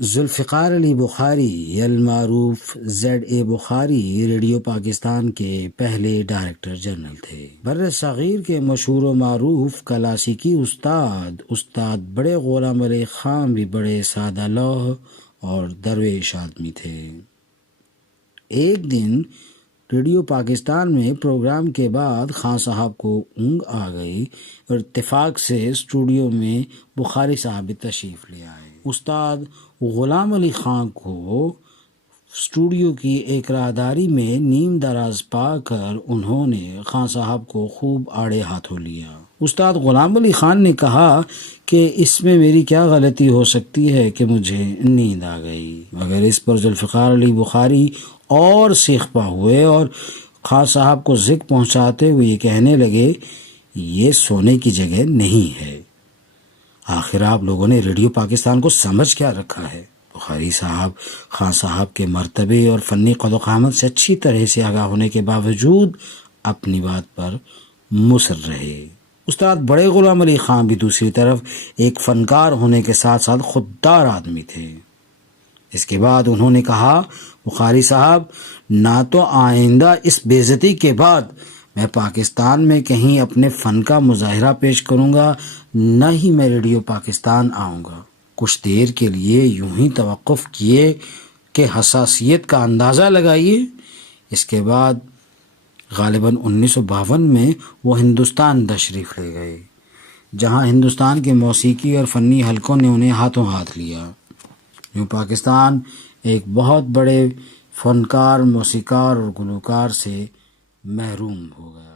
ذوالفقار علی بخاری المعروف زیڈ اے بخاری ریڈیو پاکستان کے پہلے ڈائریکٹر جنرل تھے۔ بر صغیر کے مشہور و معروف کلاسیکی استاد بڑے غلام علی خان بھی بڑے سادہ لوح اور درویش آدمی تھے۔ ایک دن ریڈیو پاکستان میں پروگرام کے بعد خان صاحب کو اونگ آ گئی اور اتفاق سے اسٹوڈیو میں بخاری صاحب بھی تشریف لے آئے۔ استاد غلام علی خان کو اسٹوڈیو کی ایک راہداری میں نیم دراز پا کر انہوں نے خان صاحب کو خوب آڑے ہاتھوں لیا۔ استاد غلام علی خان نے کہا کہ اس میں میری کیا غلطی ہو سکتی ہے کہ مجھے نیند آ گئی، مگر اس پر ذوالفقار علی بخاری اور سیخ پا ہوئے اور خان صاحب کو ذکر پہنچاتے ہوئے یہ کہنے لگے، یہ سونے کی جگہ نہیں ہے، آخر آپ لوگوں نے ریڈیو پاکستان کو سمجھ کیا رکھا ہے؟ بخاری صاحب خان صاحب کے مرتبے اور فنی قد و قامت سے اچھی طرح سے آگاہ ہونے کے باوجود اپنی بات پر مصر رہے۔ استاد بڑے غلام علی خان بھی دوسری طرف ایک فنکار ہونے کے ساتھ ساتھ خوددار آدمی تھے۔ اس کے بعد انہوں نے کہا، بخاری صاحب، نہ تو آئندہ اس بے عزتی کے بعد میں پاکستان میں کہیں اپنے فن کا مظاہرہ پیش کروں گا، نہ ہی میں ریڈیو پاکستان آؤں گا۔ کچھ دیر کے لیے یوں ہی توقف کیے کہ حساسیت کا اندازہ لگائیے۔ اس کے بعد غالباً 1952 میں وہ ہندوستان تشریف لے گئے، جہاں ہندوستان کے موسیقی اور فنی حلقوں نے انہیں ہاتھوں ہاتھ لیا۔ یوں پاکستان ایک بہت بڑے فنکار، موسیقار اور گلوکار سے محروم ہو گیا۔